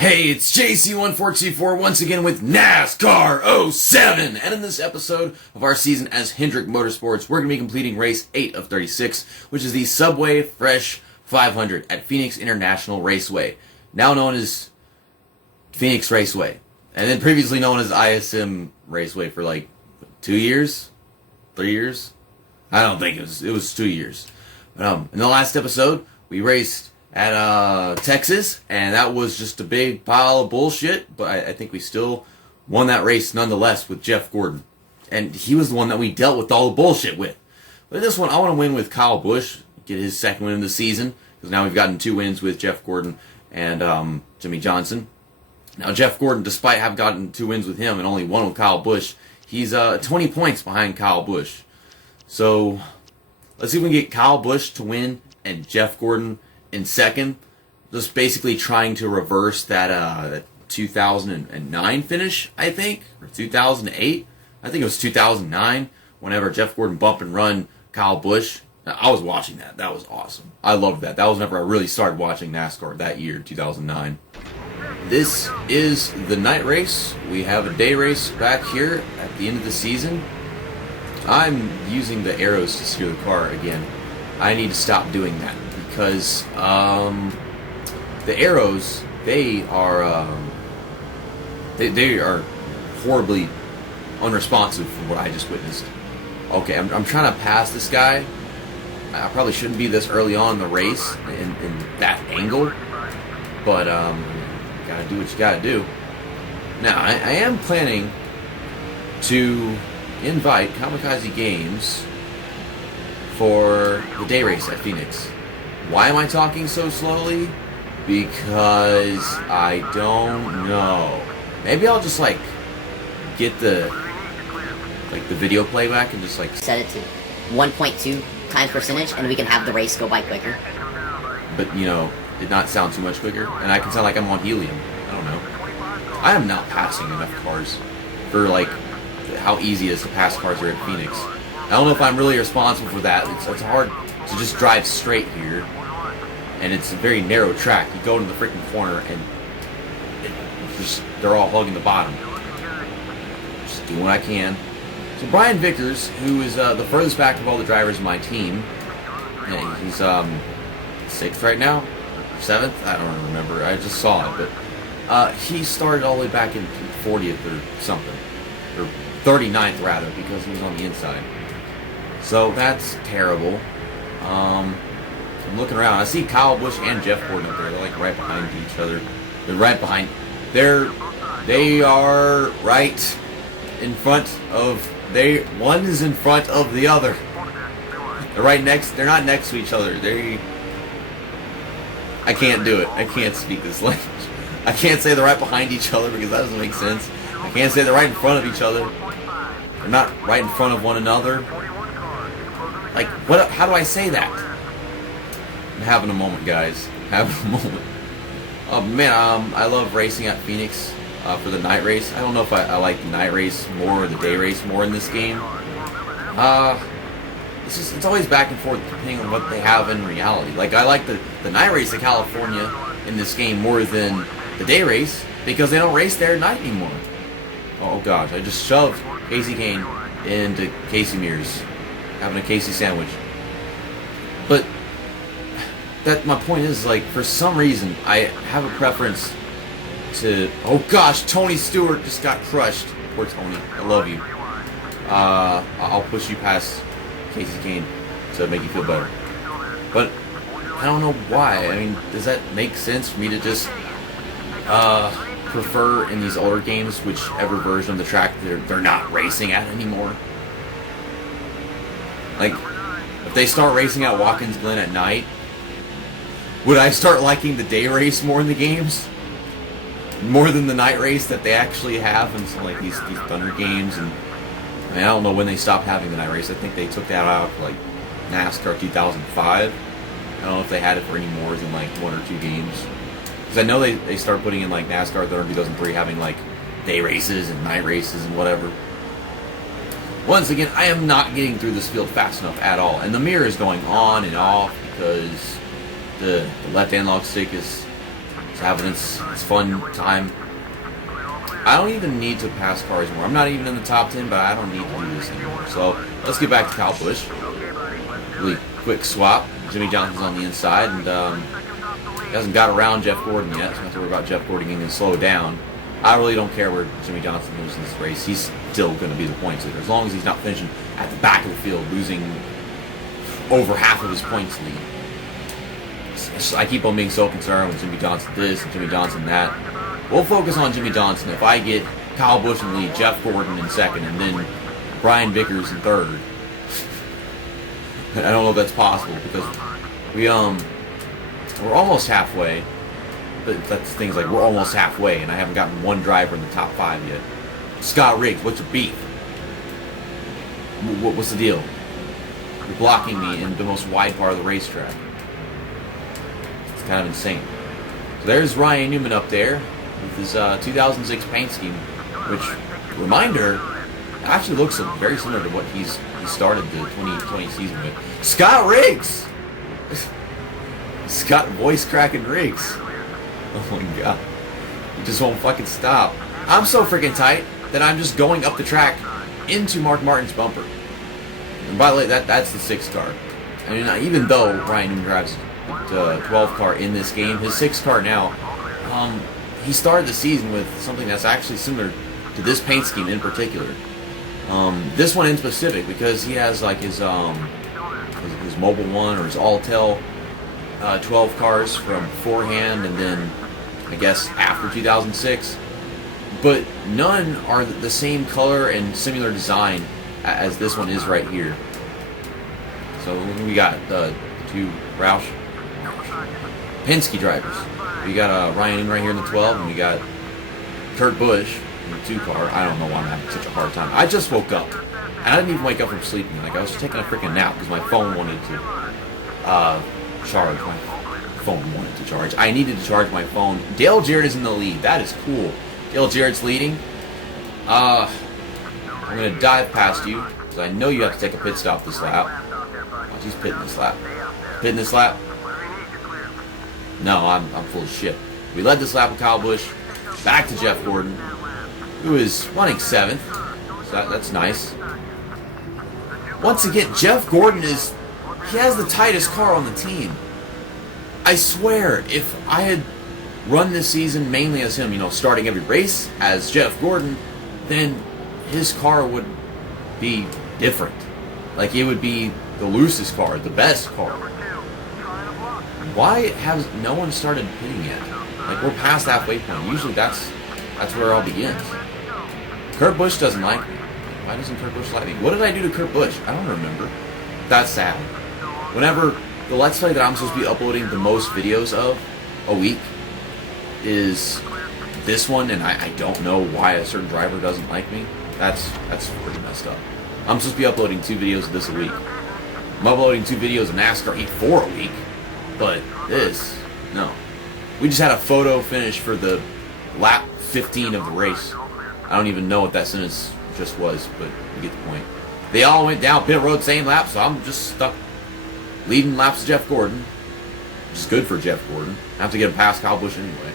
Hey, it's JC1424 once again with NASCAR 07, and in this episode of our season as Hendrick Motorsports, we're going to be completing race 8 of 36, which is the Subway Fresh 500 at Phoenix International Raceway, now known as Phoenix Raceway, and then previously known as ISM Raceway for like 2 years? 3 years? I don't think it was 2 years. But, in the last episode, we raced at Texas, and that was just a big pile of bullshit, but I think we still won that race nonetheless with Jeff Gordon. And he was the one that we dealt with all the bullshit with. But this one, I want to win with Kyle Busch, get his second win of the season, because now we've gotten 2 wins with Jeff Gordon and Jimmy Johnson. Now, Jeff Gordon, despite having gotten 2 wins with him and only 1 with Kyle Busch, he's 20 points behind Kyle Busch. So, let's see if we can get Kyle Busch to win and Jeff Gordon in second, just basically trying to reverse that 2009 finish, I think, or 2008. I think it was 2009, whenever Jeff Gordon bumped and run Kyle Busch. I was watching that. That was awesome. I loved that. That was whenever I really started watching NASCAR, that year, 2009. This is the night race. We have a day race back here at the end of the season. I'm using the arrows to steer the car again. I need to stop doing that. Because the arrows, they are horribly unresponsive from what I just witnessed. Okay, I'm trying to pass this guy. I probably shouldn't be this early on in the race in that angle, but gotta do what you gotta do. Now I am planning to invite Kamikaze Games for the day race at Phoenix. Why am I talking so slowly? Because I don't know. Maybe I'll just get the video playback and just set it to 1.2 times percentage, and we can have the race go by quicker. But it not sound too much quicker, and I can sound like I'm on helium. I don't know. I am not passing enough cars for how easy it is to pass cars here at Phoenix. I don't know if I'm really responsible for that. It's hard to just drive straight here. And it's a very narrow track. You go into the freaking corner and they're all hugging the bottom. Just doing what I can. So Brian Vickers, who is the furthest back of all the drivers in my team, he's 6th right now? 7th? I don't remember. I just saw it. But he started all the way back in 40th or something. Or 39th rather, because he was on the inside. So that's terrible. I'm looking around. I see Kyle Busch and Jeff Gordon up there. They're right behind each other. They're right behind. They are right in front of. One is in front of the other. They're right next. They're not next to each other. I can't do it. I can't speak this language. I can't say they're right behind each other because that doesn't make sense. I can't say they're right in front of each other. They're not right in front of one another. What? How do I say that? I'm having a moment, guys. Having a moment. Oh man, I love racing at Phoenix for the night race. I don't know if I like the night race more or the day race more in this game. It's always back and forth depending on what they have in reality. I like the night race in California in this game more than the day race because they don't race there at night anymore. Oh gosh, I just shoved Casey Kane into Casey Mears, having a Casey sandwich. But my point is, for some reason, I have a preference to... Oh gosh, Tony Stewart just got crushed. Poor Tony. I love you. I'll push you past Casey Kane to make you feel better. But I don't know why. I mean, does that make sense for me to just prefer in these older games whichever version of the track they're not racing at anymore? If they start racing at Watkins Glen at night, would I start liking the day race more in the games? More than the night race that they actually have in some these Thunder games? And I don't know when they stopped having the night race. I think they took that out for NASCAR 2005. I don't know if they had it for any more than 1 or 2 games. Because I know they started putting in NASCAR Thunder 2003 having day races and night races and whatever. Once again, I am not getting through this field fast enough at all. And the mirror is going on and off because the left analog stick is having its fun time. I don't even need to pass cars anymore. I'm not even in the top 10, but I don't need to do this anymore. So let's get back to Kyle Busch. Really quick swap. Jimmy Johnson's on the inside, and he hasn't got around Jeff Gordon yet, so I don't have to worry about Jeff Gordon getting to slow down. I really don't care where Jimmy Johnson moves in this race. He's still going to be the points leader, as long as he's not finishing at the back of the field, losing over half of his points lead. I keep on being so concerned with Jimmy Johnson this and Jimmy Johnson that. We'll focus on Jimmy Johnson. If I get Kyle Busch in the lead, Jeff Gordon in second, and then Brian Vickers in third. I don't know if that's possible because we're almost halfway. But that's things like we're almost halfway, and I haven't gotten one driver in the top 5 yet. Scott Riggs, what's your beef? What's the deal? You're blocking me in the most wide part of the racetrack. It's kind of insane. So there's Ryan Newman up there with his 2006 paint scheme, which, reminder, actually looks very similar to what he started the 2020 season with. Scott Riggs! Scott voice cracking Riggs. Oh my god. He just won't fucking stop. I'm so freaking tight that I'm just going up the track into Mark Martin's bumper. And by the way, that's the 6 car. I mean, even though Ryan Newman drives the 12 car in this game, his 6 car now, he started the season with something that's actually similar to this paint scheme in particular. This one in specific, because he has like his Mobile 1 or his Alltel 12 cars from beforehand, and then I guess after 2006, but none are the same color and similar design as this one is right here. So we got the 2 Roush Penske drivers. We got Ryan Newman right here in the 12, and we got Kurt Busch in the 2 car. I don't know why I'm having such a hard time. I just woke up, and I didn't even wake up from sleeping. Like, I was taking a freaking nap because my phone wanted to charge. My phone wanted to charge. I needed to charge my phone. Dale Jarrett is in the lead. That is cool. Dale Jarrett's leading. I'm going to dive past you because I know you have to take a pit stop this lap. Oh, he's pitting this lap. Pitting this lap? No, I'm full of shit. We led this lap with Kyle Busch. Back to Jeff Gordon, who is running 7th. So that's nice. Once again, Jeff Gordon he has the tightest car on the team. I swear, if I had run this season mainly as him, starting every race as Jeff Gordon, then his car would be different. Like, it would be the loosest car, the best car. Why has no one started pitting yet? Like, we're past the halfway point. Usually that's where it all begins. Kurt Busch doesn't like me. Why doesn't Kurt Busch like me? What did I do to Kurt Busch? I don't remember. That's sad. Whenever the Let's Play that I'm supposed to be uploading the most videos of a week is this one, and I don't know why a certain driver doesn't like me, that's pretty messed up. I'm supposed to be uploading 2 videos of this a week. I'm uploading 2 videos of NASCAR Heat 4 a week, but this, no. We just had a photo finish for the lap 15 of the race. I don't even know what that sentence just was, but you get the point. They all went down pit road same lap, so I'm just stuck leading laps to Jeff Gordon, which is good for Jeff Gordon. I have to get him past Kyle Busch anyway.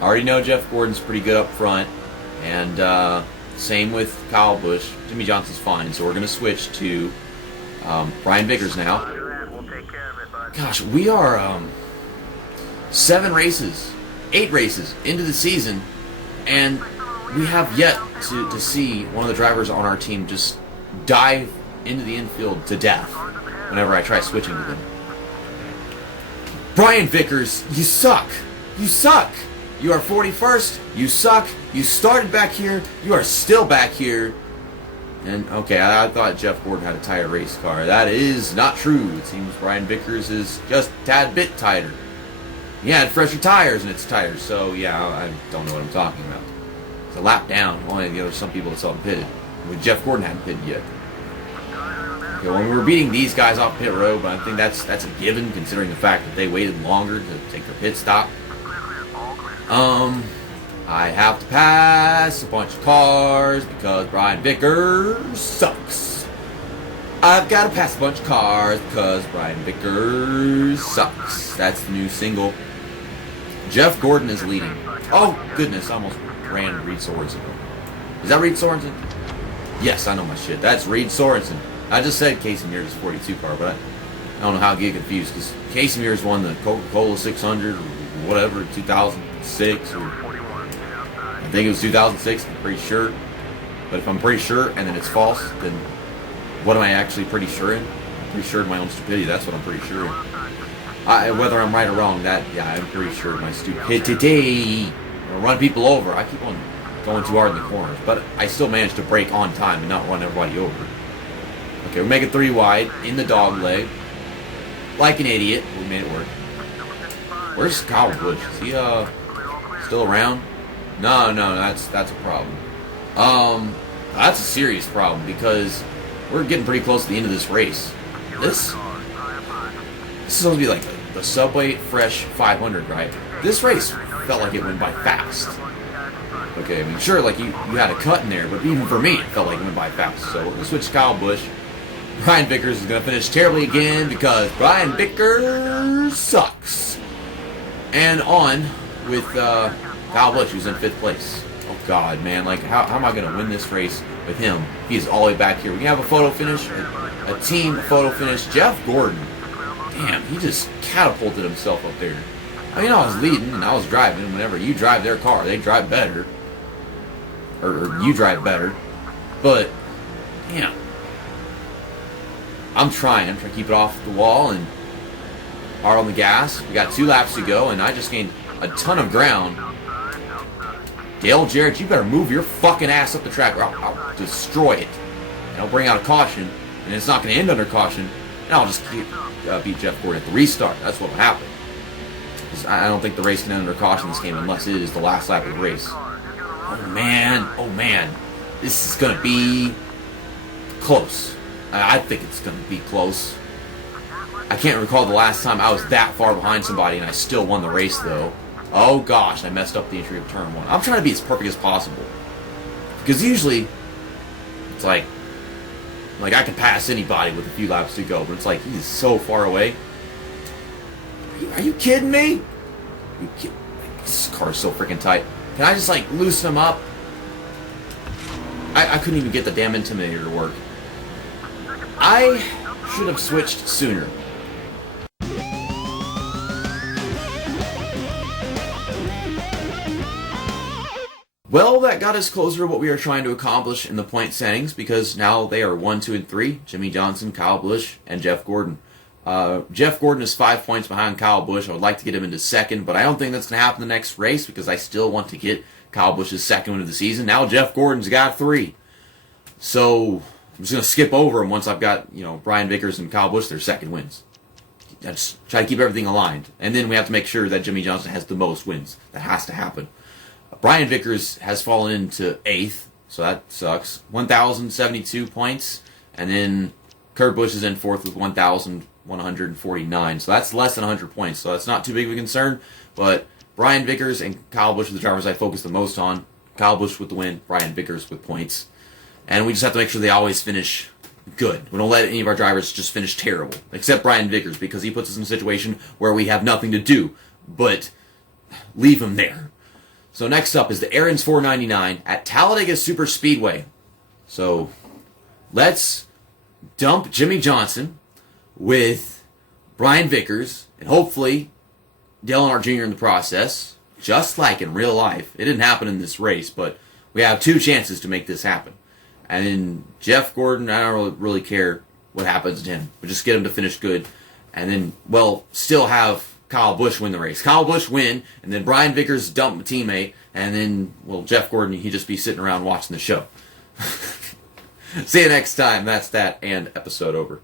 I already know Jeff Gordon's pretty good up front, and same with Kyle Busch. Jimmy Johnson's fine, so we're going to switch to Brian Vickers now. Gosh, we are 8 races into the season, and we have yet to see one of the drivers on our team just dive into the infield to death whenever I try switching to them. Brian Vickers, you suck. You suck. You are 41st. You suck. You started back here. You are still back here. And, okay, I thought Jeff Gordon had a tighter race car. That is not true. It seems Brian Vickers is just a tad bit tighter. He had fresher tires in its tires, so, yeah, I don't know what I'm talking about. It's a lap down. Only there's some people that saw him pitted. But Jeff Gordon hadn't pitted yet. Okay, when we were beating these guys off pit road, but I think that's a given considering the fact that they waited longer to take their pit stop. I have to pass a bunch of cars because Brian Vickers sucks. I've got to pass a bunch of cars because Brian Vickers sucks. That's the new single. Jeff Gordon is leading. Oh, goodness, I almost ran Reed Sorensen. Is that Reed Sorensen? Yes, I know my shit. That's Reed Sorensen. I just said Casey Mears' 42 car, but I don't know how to get confused because Casey Mears won the Coca-Cola 600 or whatever, 2006 or I think it was 2006, I'm pretty sure. But if I'm pretty sure and then it's false, then what am I actually pretty sure in? I'm pretty sure in my own stupidity. That's what I'm pretty sure in. Whether I'm right or wrong, I'm pretty sure in my stupidity. I'll run people over. I keep on going too hard in the corners, but I still managed to brake on time and not run everybody over. Okay, we're making 3 wide in the dog leg. Like an idiot. We made it work. Where's Kyle Busch? Is he still around? No, that's a problem. That's a serious problem because we're getting pretty close to the end of this race. This is supposed to be like the Subway Fresh 500, right? This race felt like it went by fast. Okay, I mean, sure, like you had a cut in there, but even for me, it felt like it went by fast. So we're going to switch to Kyle Busch. Brian Vickers is going to finish terribly again because Brian Vickers sucks. And on with Kyle Busch, who's in 5th place. Oh, God, man. Like, how am I going to win this race with him? He's all the way back here. We can have a photo finish, a team photo finish. Jeff Gordon. Damn, he just catapulted himself up there. I mean, I was leading and I was driving. Whenever you drive their car, they drive better. Or you drive better. But, damn. I'm trying to keep it off the wall and hard on the gas. We got 2 laps to go, and I just gained a ton of ground. Dale Jarrett, you better move your fucking ass up the track or I'll destroy it. And I'll bring out a caution, and it's not going to end under caution, and I'll just beat Jeff Gordon at the restart. That's what will happen. I don't think the race can end under caution this game unless it is the last lap of the race. Oh, man. This is going to be close. I think it's going to be close. I can't recall the last time I was that far behind somebody and I still won the race, though. Oh, gosh, I messed up the entry of turn 1. I'm trying to be as perfect as possible. Because usually, it's like I can pass anybody with a few laps to go, but it's like, he's so far away. Are you kidding me? This car's so freaking tight. Can I just, like, loosen him up? I couldn't even get the damn Intimidator to work. I should have switched sooner. Well, that got us closer to what we are trying to accomplish in the point settings, because now they are 1, 2, and 3. Jimmie Johnson, Kyle Busch, and Jeff Gordon. Jeff Gordon is 5 points behind Kyle Busch. I would like to get him into 2nd, but I don't think that's going to happen the next race, because I still want to get Kyle Busch's 2nd win of the season. Now Jeff Gordon's got 3. So I'm just going to skip over them once I've got, Brian Vickers and Kyle Busch, their 2nd wins. I just try to keep everything aligned. And then we have to make sure that Jimmie Johnson has the most wins. That has to happen. Brian Vickers has fallen into 8th, so that sucks. 1,072 points. And then Kurt Busch is in 4th with 1,149. So that's less than 100 points. So that's not too big of a concern. But Brian Vickers and Kyle Busch are the drivers I focus the most on. Kyle Busch with the win, Brian Vickers with points. And we just have to make sure they always finish good. We don't let any of our drivers just finish terrible. Except Brian Vickers, because he puts us in a situation where we have nothing to do but leave him there. So next up is the Aaron's 499 at Talladega Super Speedway. So let's dump Jimmie Johnson with Brian Vickers and hopefully Dale Earnhardt Jr. in the process, just like in real life. It didn't happen in this race, but we have 2 chances to make this happen. And then Jeff Gordon, I don't really care what happens to him. But just get him to finish good. And then, still have Kyle Busch win the race. Kyle Busch win, and then Brian Vickers dump a teammate, and then, Jeff Gordon, he'd just be sitting around watching the show. See you next time. That's that, and episode over.